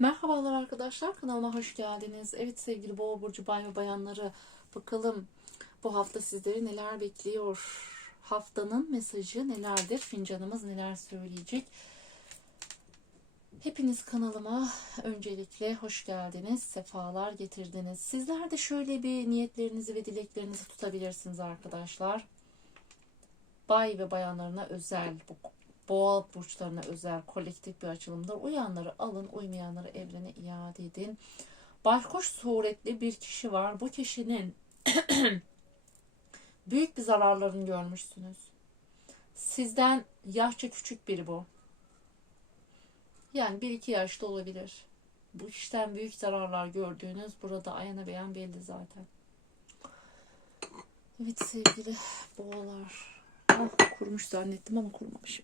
Merhabalar arkadaşlar kanalıma hoş geldiniz. Evet sevgili boğa burcu bay ve bayanları bakalım bu hafta sizleri neler bekliyor? Haftanın mesajı nelerdir? Fincanımız neler söyleyecek? Hepiniz kanalıma öncelikle hoş geldiniz, sefalar getirdiniz. Sizler de şöyle bir niyetlerinizi ve dileklerinizi tutabilirsiniz arkadaşlar. Bay ve bayanlarına özel bu boğa burçlarına özel kolektif bir açılımdır. Uyanları alın, uymayanları evrene iade edin. Baykuş suretli bir kişi var. Bu kişinin büyük bir zararlarını görmüşsünüz. Sizden yaşça küçük biri bu. Yani bir iki yaşta olabilir. Bu kişiden büyük zararlar gördüğünüz burada ayana beyan belli zaten. Evet sevgili boğalar. Ah, kurumuş zannettim ama kurumamış.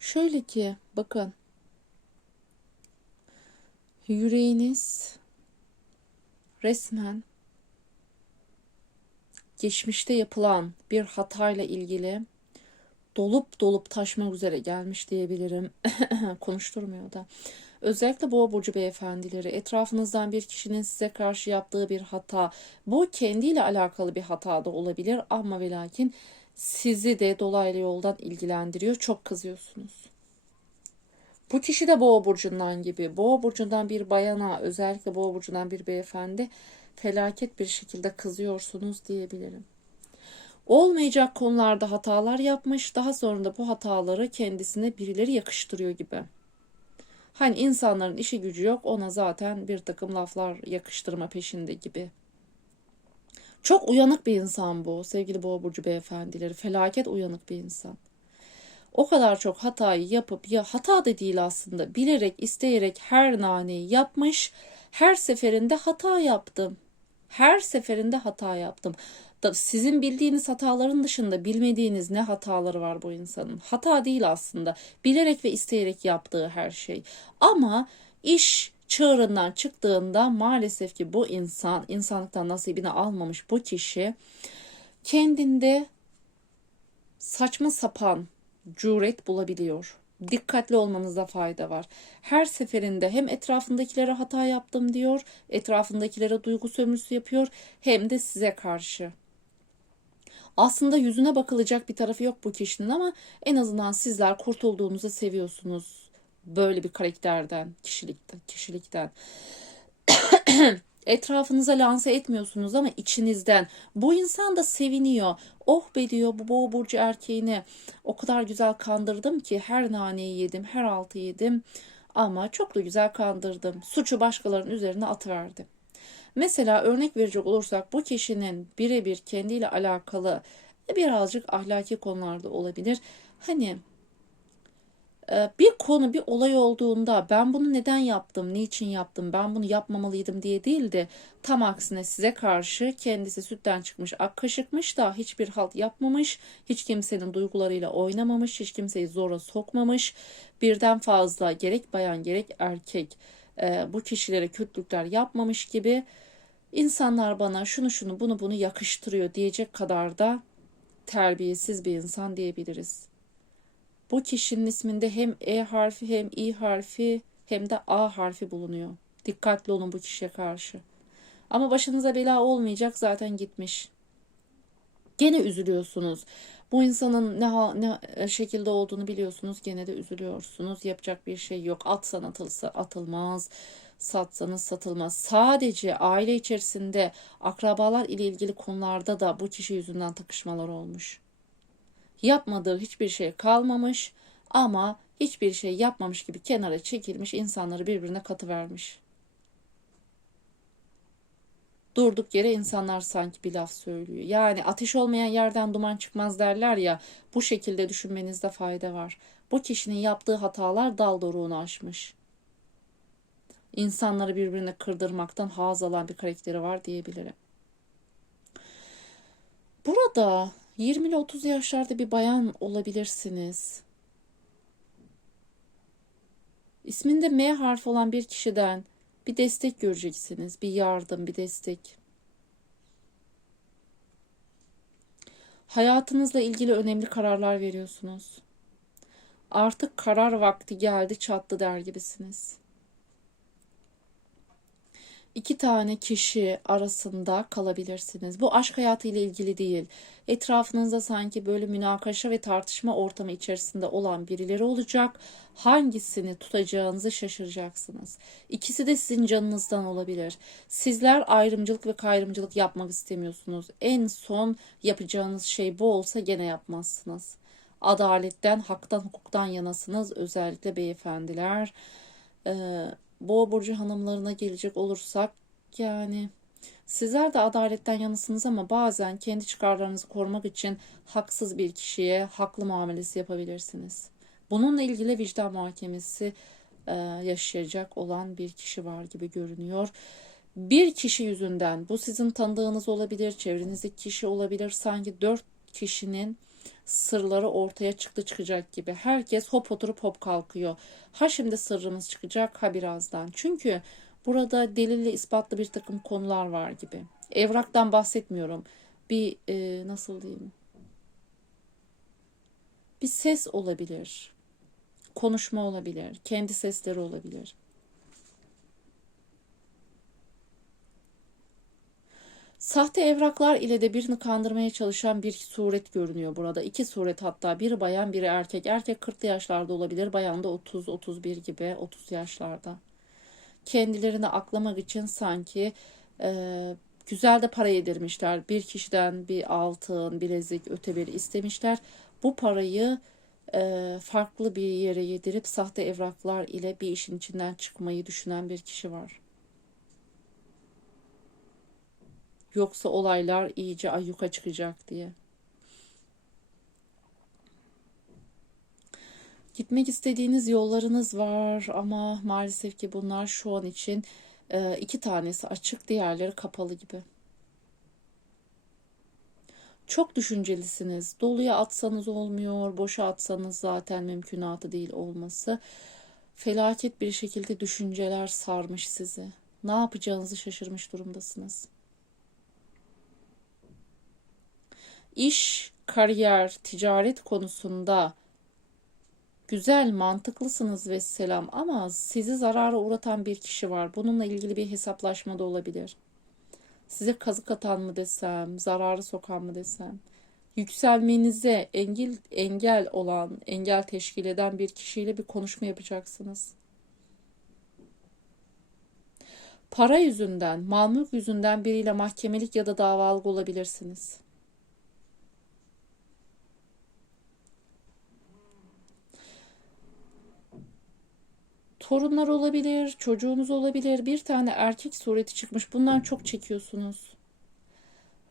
Şöyle ki bakın yüreğiniz resmen geçmişte yapılan bir hatayla ilgili dolup dolup taşmak üzere gelmiş diyebilirim. Konuşturmuyor da. Özellikle boğa burcu beyefendileri etrafınızdan bir kişinin size karşı yaptığı bir hata bu kendiyle alakalı bir hata da olabilir ama ve lakin sizi de dolaylı yoldan ilgilendiriyor. Çok kızıyorsunuz. Bu kişi de boğa burcundan gibi. Boğa burcundan bir bayana, özellikle boğa burcundan bir beyefendi felaket bir şekilde kızıyorsunuz diyebilirim. Olmayacak konularda hatalar yapmış, daha sonra da bu hataları kendisine birileri yakıştırıyor gibi. Hani insanların işi gücü yok, ona zaten bir takım laflar yakıştırma peşinde gibi. Çok uyanık bir insan bu sevgili boğa burcu beyefendileri. Felaket uyanık bir insan. O kadar çok hatayı yapıp ya hata da değil aslında bilerek isteyerek her naneyi yapmış. Her seferinde hata yaptım. Her seferinde hata yaptım. Sizin bildiğiniz hataların dışında bilmediğiniz ne hataları var bu insanın. Hata değil aslında. Bilerek ve isteyerek yaptığı her şey. Ama iş çığırından çıktığında maalesef ki bu insan insanlıktan nasibini almamış bu kişi kendinde saçma sapan cüret bulabiliyor. Dikkatli olmanızda fayda var. Her seferinde hem etrafındakilere hata yaptım diyor, etrafındakilere duygu sömürüsü yapıyor hem de size karşı. Aslında yüzüne bakılacak bir tarafı yok bu kişinin ama en azından sizler kurtulduğunuzu seviyorsunuz böyle bir karakterden, kişilikten, kişilikten. Etrafınıza lanse etmiyorsunuz ama içinizden. Bu insan da seviniyor. Oh be diyor bu boğa burcu erkeğini o kadar güzel kandırdım ki her naneyi yedim, her altı yedim. Ama çok da güzel kandırdım. Suçu başkalarının üzerine atıverdim. Mesela örnek verecek olursak bu kişinin birebir kendiyle alakalı birazcık ahlaki konularda olabilir. Hani bir konu bir olay olduğunda ben bunu neden yaptım, niçin yaptım, ben bunu yapmamalıydım diye değil de tam aksine size karşı kendisi sütten çıkmış ak kaşıkmış da hiçbir halt yapmamış, hiç kimsenin duygularıyla oynamamış, hiç kimseyi zora sokmamış, birden fazla gerek bayan gerek erkek e, bu kişilere kötülükler yapmamış gibi insanlar bana şunu şunu bunu bunu yakıştırıyor diyecek kadar da terbiyesiz bir insan diyebiliriz. Bu kişinin isminde hem E harfi hem İ harfi hem de A harfi bulunuyor. Dikkatli olun bu kişiye karşı. Ama başınıza bela olmayacak zaten gitmiş. Gene üzülüyorsunuz. Bu insanın ne, ne şekilde olduğunu biliyorsunuz. Gene de üzülüyorsunuz. Yapacak bir şey yok. Atsan atılsa atılmaz. Satsanız satılmaz. Sadece aile içerisinde akrabalar ile ilgili konularda da bu kişi yüzünden takışmalar olmuş. Yapmadığı hiçbir şey kalmamış ama hiçbir şey yapmamış gibi kenara çekilmiş insanları birbirine katıvermiş. Durduk yere insanlar sanki bir laf söylüyor. Yani ateş olmayan yerden duman çıkmaz derler ya bu şekilde düşünmenizde fayda var. Bu kişinin yaptığı hatalar dal doruğunu aşmış. İnsanları birbirine kırdırmaktan haz alan bir karakteri var diyebilirim. Burada 20 ile 30 yaşlarda bir bayan olabilirsiniz. İsminde M harfi olan bir kişiden bir destek göreceksiniz. Bir yardım, bir destek. Hayatınızla ilgili önemli kararlar veriyorsunuz. Artık karar vakti geldi çattı der gibisiniz. İki tane kişi arasında kalabilirsiniz. Bu aşk hayatı ile ilgili değil. Etrafınızda sanki böyle münakaşa ve tartışma ortamı içerisinde olan birileri olacak. Hangisini tutacağınızı şaşıracaksınız. İkisi de sizin canınızdan olabilir. Sizler ayrımcılık ve kayrımcılık yapmak istemiyorsunuz. En son yapacağınız şey bu olsa gene yapmazsınız. Adaletten, haktan, hukuktan yanasınız. Özellikle beyefendiler. Ee, Boğa burcu hanımlarına gelecek olursak yani sizler de adaletten yanısınız ama bazen kendi çıkarlarınızı korumak için haksız bir kişiye haklı muamelesi yapabilirsiniz. Bununla ilgili vicdan muhakemesi e, yaşayacak olan bir kişi var gibi görünüyor. Bir kişi yüzünden bu sizin tanıdığınız olabilir, çevrenizdeki kişi olabilir. Sanki dört kişinin sırları ortaya çıktı çıkacak gibi. Herkes hop oturup hop kalkıyor. Ha şimdi sırrımız çıkacak ha birazdan. Çünkü burada delille ispatlı bir takım konular var gibi. Evraktan bahsetmiyorum. Bir e, nasıl diyeyim? Bir ses olabilir. Konuşma olabilir. Kendi sesleri olabilir. Sahte evraklar ile de birini kandırmaya çalışan bir suret görünüyor burada. İki suret hatta biri bayan biri erkek. Erkek 40'lı yaşlarda olabilir. Bayan da 30-31 gibi 30 yaşlarda. Kendilerini aklamak için sanki e, güzel de para yedirmişler. Bir kişiden bir altın, bilezik, öteberi istemişler. Bu parayı e, farklı bir yere yedirip sahte evraklar ile bir işin içinden çıkmayı düşünen bir kişi var. Yoksa olaylar iyice ayyuka çıkacak diye. Gitmek istediğiniz yollarınız var ama maalesef ki bunlar şu an için e, iki tanesi açık, diğerleri kapalı gibi. Çok düşüncelisiniz. Doluya atsanız olmuyor, boşa atsanız zaten mümkünatı değil olması. Felaket bir şekilde düşünceler sarmış sizi. Ne yapacağınızı şaşırmış durumdasınız. İş, kariyer, ticaret konusunda güzel, mantıklısınız ve selam ama sizi zarara uğratan bir kişi var. Bununla ilgili bir hesaplaşma da olabilir. Size kazık atan mı desem, zararı sokan mı desem. Yükselmenize engel, engel olan, engel teşkil eden bir kişiyle bir konuşma yapacaksınız. Para yüzünden, mal mülk yüzünden biriyle mahkemelik ya da davalık olabilirsiniz. Torunlar olabilir, çocuğunuz olabilir. Bir tane erkek sureti çıkmış. Bundan çok çekiyorsunuz.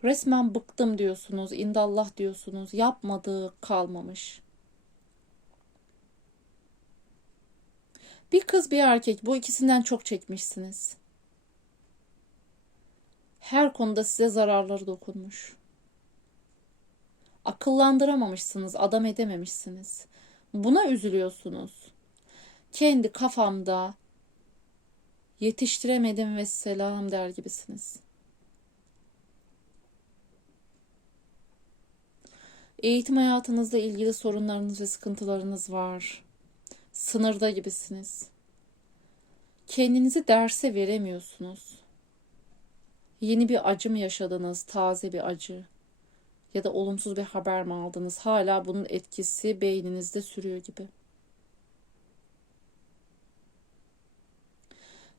Resmen bıktım diyorsunuz, indallah diyorsunuz. Yapmadığı kalmamış. Bir kız bir erkek bu ikisinden çok çekmişsiniz. Her konuda size zararları dokunmuş. Akıllandıramamışsınız, adam edememişsiniz. Buna üzülüyorsunuz kendi kafamda yetiştiremedim ve selam der gibisiniz. Eğitim hayatınızla ilgili sorunlarınız ve sıkıntılarınız var. Sınırda gibisiniz. Kendinizi derse veremiyorsunuz. Yeni bir acı mı yaşadınız, taze bir acı? Ya da olumsuz bir haber mi aldınız? Hala bunun etkisi beyninizde sürüyor gibi.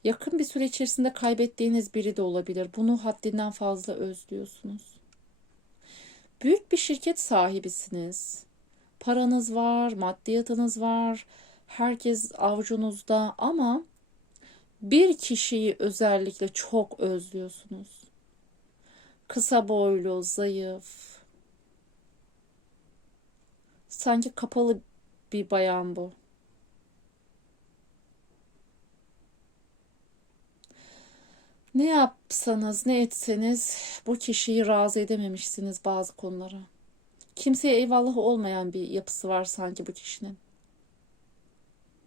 Yakın bir süre içerisinde kaybettiğiniz biri de olabilir. Bunu haddinden fazla özlüyorsunuz. Büyük bir şirket sahibisiniz. Paranız var, maddiyatınız var. Herkes avucunuzda ama bir kişiyi özellikle çok özlüyorsunuz. Kısa boylu, zayıf. Sanki kapalı bir bayan bu. Ne yapsanız, ne etseniz bu kişiyi razı edememişsiniz bazı konulara. Kimseye eyvallah olmayan bir yapısı var sanki bu kişinin.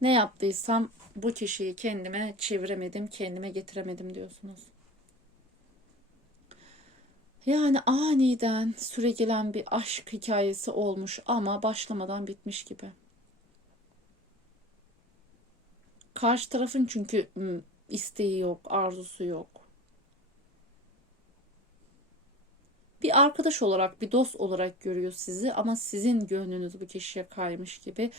Ne yaptıysam bu kişiyi kendime çeviremedim, kendime getiremedim diyorsunuz. Yani aniden süre gelen bir aşk hikayesi olmuş ama başlamadan bitmiş gibi. Karşı tarafın çünkü ım, isteği yok, arzusu yok. Bir arkadaş olarak, bir dost olarak görüyor sizi ama sizin gönlünüz bu kişiye kaymış gibi.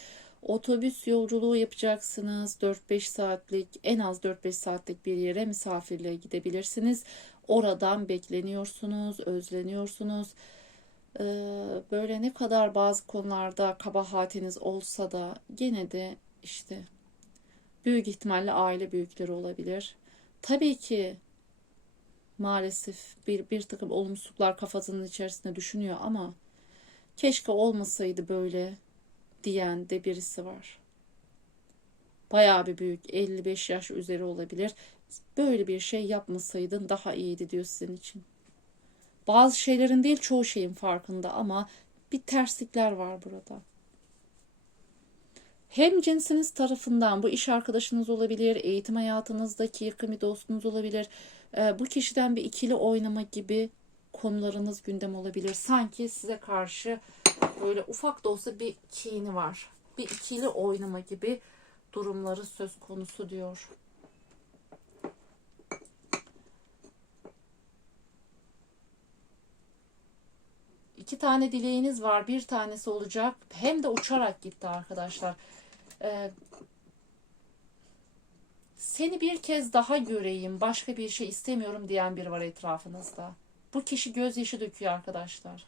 Otobüs yolculuğu yapacaksınız. 4-5 saatlik, en az 4-5 saatlik bir yere misafirliğe gidebilirsiniz. Oradan bekleniyorsunuz, özleniyorsunuz. Ee, böyle ne kadar bazı konularda kabahatiniz olsa da gene de işte büyük ihtimalle aile büyükleri olabilir. Tabii ki maalesef bir, bir takım olumsuzluklar kafasının içerisinde düşünüyor ama keşke olmasaydı böyle diyen de birisi var. Bayağı bir büyük 55 yaş üzeri olabilir. Böyle bir şey yapmasaydın daha iyiydi diyor sizin için. Bazı şeylerin değil çoğu şeyin farkında ama bir terslikler var burada. Hem cinsiniz tarafından bu iş arkadaşınız olabilir, eğitim hayatınızdaki yakın bir dostunuz olabilir. Ee, bu kişiden bir ikili oynama gibi konularınız gündem olabilir. Sanki size karşı böyle ufak da olsa bir kini var. Bir ikili oynama gibi durumları söz konusu diyor. İki tane dileğiniz var. Bir tanesi olacak. Hem de uçarak gitti arkadaşlar. Ee, seni bir kez daha göreyim. Başka bir şey istemiyorum diyen biri var etrafınızda. Bu kişi gözyaşı döküyor arkadaşlar.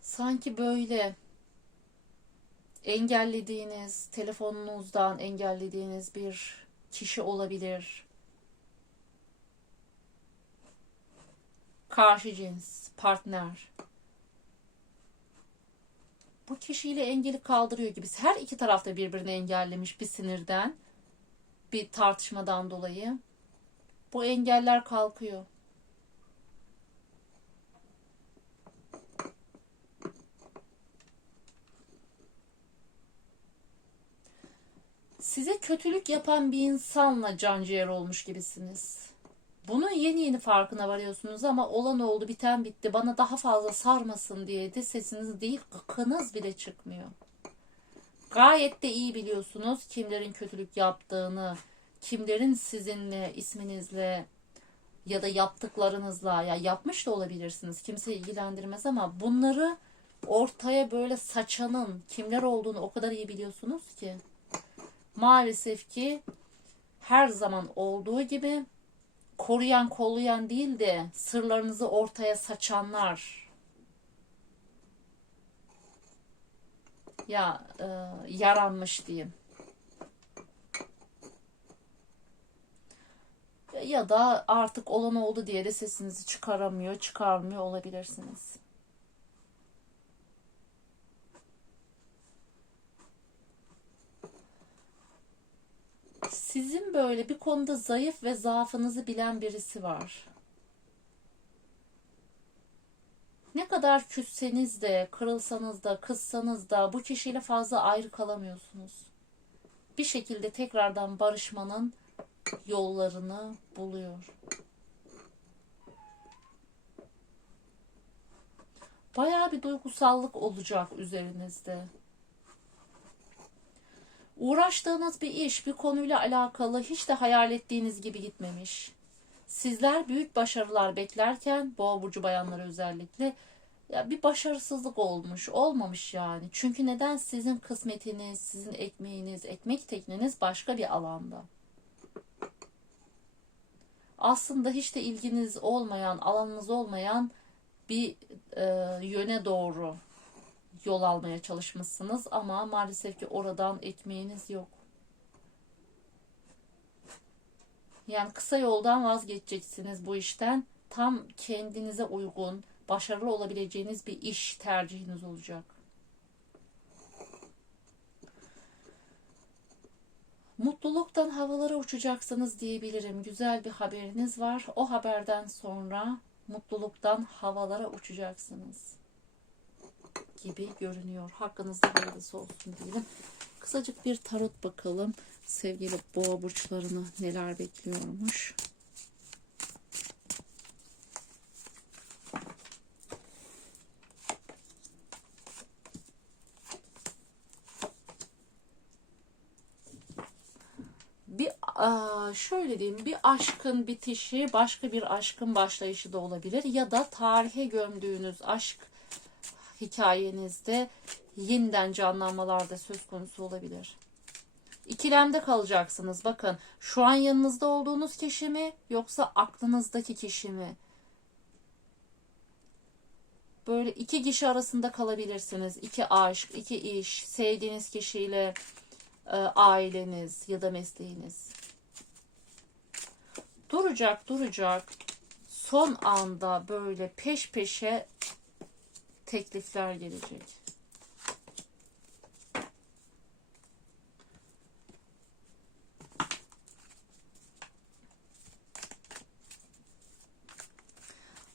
Sanki böyle engellediğiniz, telefonunuzdan engellediğiniz bir kişi olabilir. Karşı cins, partner. Bu kişiyle engeli kaldırıyor gibi. Her iki tarafta birbirini engellemiş bir sinirden, bir tartışmadan dolayı. Bu engeller kalkıyor. size kötülük yapan bir insanla canciğer olmuş gibisiniz. Bunun yeni yeni farkına varıyorsunuz ama olan oldu biten bitti bana daha fazla sarmasın diye de sesiniz değil gıkınız bile çıkmıyor. Gayet de iyi biliyorsunuz kimlerin kötülük yaptığını, kimlerin sizinle, isminizle ya da yaptıklarınızla ya yapmış da olabilirsiniz. Kimse ilgilendirmez ama bunları ortaya böyle saçanın kimler olduğunu o kadar iyi biliyorsunuz ki maalesef ki her zaman olduğu gibi koruyan kollayan değil de sırlarınızı ortaya saçanlar ya e, yaranmış diyeyim. Ya da artık olan oldu diye de sesinizi çıkaramıyor, çıkarmıyor olabilirsiniz. Sizin böyle bir konuda zayıf ve zaafınızı bilen birisi var. Ne kadar küsseniz de, kırılsanız da, kızsanız da bu kişiyle fazla ayrı kalamıyorsunuz. Bir şekilde tekrardan barışmanın yollarını buluyor. Bayağı bir duygusallık olacak üzerinizde. Uğraştığınız bir iş, bir konuyla alakalı hiç de hayal ettiğiniz gibi gitmemiş. Sizler büyük başarılar beklerken, boğa burcu bayanları özellikle ya bir başarısızlık olmuş, olmamış yani. Çünkü neden sizin kısmetiniz, sizin ekmeğiniz, ekmek tekneniz başka bir alanda. Aslında hiç de ilginiz olmayan, alanınız olmayan bir e, yöne doğru yol almaya çalışmışsınız ama maalesef ki oradan ekmeğiniz yok. Yani kısa yoldan vazgeçeceksiniz bu işten. Tam kendinize uygun, başarılı olabileceğiniz bir iş tercihiniz olacak. Mutluluktan havalara uçacaksınız diyebilirim. Güzel bir haberiniz var. O haberden sonra mutluluktan havalara uçacaksınız gibi görünüyor. Hakkınızda hayırlısı olsun diyelim. Kısacık bir tarot bakalım. Sevgili boğa burçlarını neler bekliyormuş. bir şöyle diyeyim bir aşkın bitişi başka bir aşkın başlayışı da olabilir ya da tarihe gömdüğünüz aşk hikayenizde yeniden canlanmalar da söz konusu olabilir. İkilemde kalacaksınız. Bakın şu an yanınızda olduğunuz kişi mi yoksa aklınızdaki kişi mi? Böyle iki kişi arasında kalabilirsiniz. İki aşk, iki iş, sevdiğiniz kişiyle e, aileniz ya da mesleğiniz. Duracak, duracak. Son anda böyle peş peşe teklifler gelecek.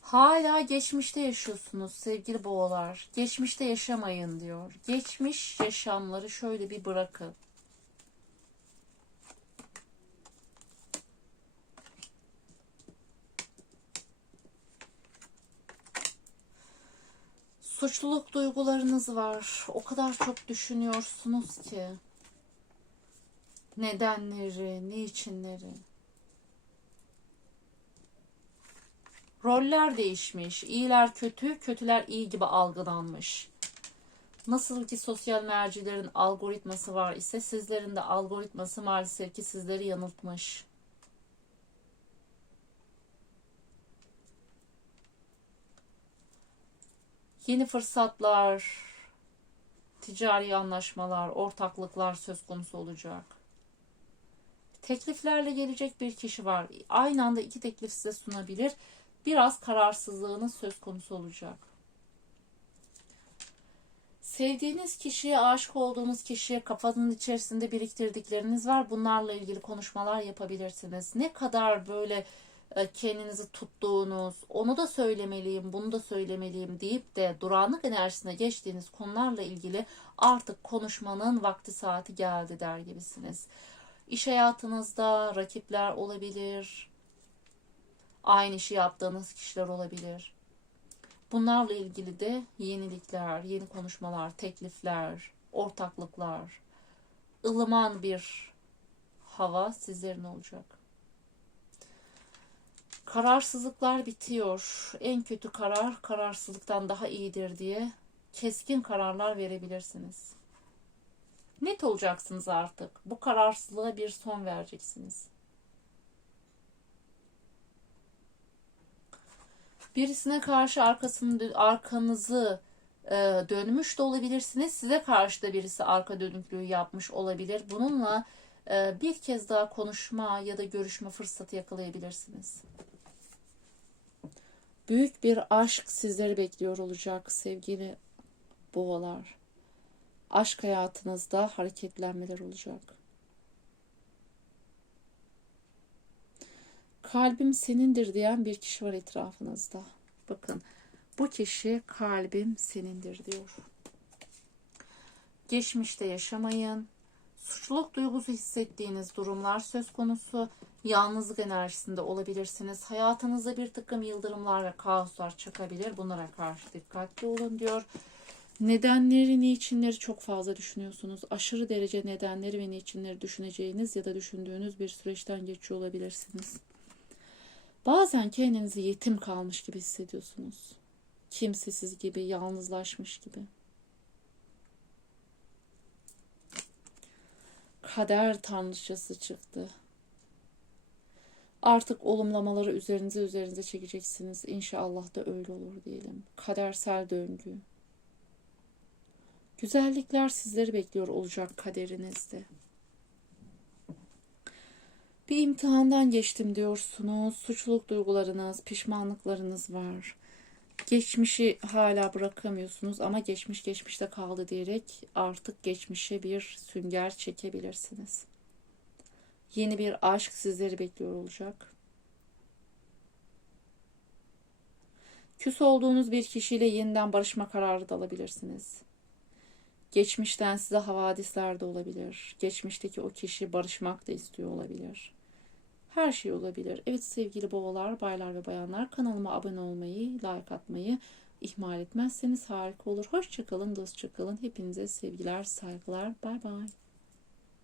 Hala geçmişte yaşıyorsunuz sevgili boğalar. Geçmişte yaşamayın diyor. Geçmiş yaşamları şöyle bir bırakın. Suçluluk duygularınız var. O kadar çok düşünüyorsunuz ki. Nedenleri, niçinleri. Roller değişmiş. İyiler kötü, kötüler iyi gibi algılanmış. Nasıl ki sosyal mercilerin algoritması var ise sizlerin de algoritması maalesef ki sizleri yanıltmış. Yeni fırsatlar, ticari anlaşmalar, ortaklıklar söz konusu olacak. Tekliflerle gelecek bir kişi var. Aynı anda iki teklif size sunabilir. Biraz kararsızlığınız söz konusu olacak. Sevdiğiniz kişiye, aşık olduğunuz kişiye kafanın içerisinde biriktirdikleriniz var. Bunlarla ilgili konuşmalar yapabilirsiniz. Ne kadar böyle kendinizi tuttuğunuz, onu da söylemeliyim, bunu da söylemeliyim deyip de durağanlık enerjisine geçtiğiniz konularla ilgili artık konuşmanın vakti saati geldi der gibisiniz. İş hayatınızda rakipler olabilir, aynı işi yaptığınız kişiler olabilir. Bunlarla ilgili de yenilikler, yeni konuşmalar, teklifler, ortaklıklar, ılıman bir hava sizlerin olacak. Kararsızlıklar bitiyor. En kötü karar kararsızlıktan daha iyidir diye keskin kararlar verebilirsiniz. Net olacaksınız artık. Bu kararsızlığa bir son vereceksiniz. Birisine karşı arkasını arkanızı e, dönmüş de olabilirsiniz. Size karşı da birisi arka dönüklüğü yapmış olabilir. Bununla e, bir kez daha konuşma ya da görüşme fırsatı yakalayabilirsiniz. Büyük bir aşk sizleri bekliyor olacak sevgili boğalar. Aşk hayatınızda hareketlenmeler olacak. Kalbim senindir diyen bir kişi var etrafınızda. Bakın bu kişi kalbim senindir diyor. Geçmişte yaşamayın. Suçluluk duygusu hissettiğiniz durumlar söz konusu. Yalnızlık enerjisinde olabilirsiniz. Hayatınızda bir takım yıldırımlar ve kaoslar çakabilir. Bunlara karşı dikkatli olun diyor. Nedenleri, niçinleri çok fazla düşünüyorsunuz. Aşırı derece nedenleri ve niçinleri düşüneceğiniz ya da düşündüğünüz bir süreçten geçiyor olabilirsiniz. Bazen kendinizi yetim kalmış gibi hissediyorsunuz. Kimsesiz gibi, yalnızlaşmış gibi. Kader tanrıçası çıktı. Artık olumlamaları üzerinize üzerinize çekeceksiniz. İnşallah da öyle olur diyelim. Kadersel döngü. Güzellikler sizleri bekliyor olacak kaderinizde. Bir imtihandan geçtim diyorsunuz. Suçluluk duygularınız, pişmanlıklarınız var. Geçmişi hala bırakamıyorsunuz ama geçmiş geçmişte kaldı diyerek artık geçmişe bir sünger çekebilirsiniz. Yeni bir aşk sizleri bekliyor olacak. Küs olduğunuz bir kişiyle yeniden barışma kararı da alabilirsiniz. Geçmişten size havadisler de olabilir. Geçmişteki o kişi barışmak da istiyor olabilir. Her şey olabilir. Evet sevgili boğalar, baylar ve bayanlar kanalıma abone olmayı, like atmayı ihmal etmezseniz harika olur. Hoşçakalın, dostçakalın. Hepinize sevgiler, saygılar. Bay bay.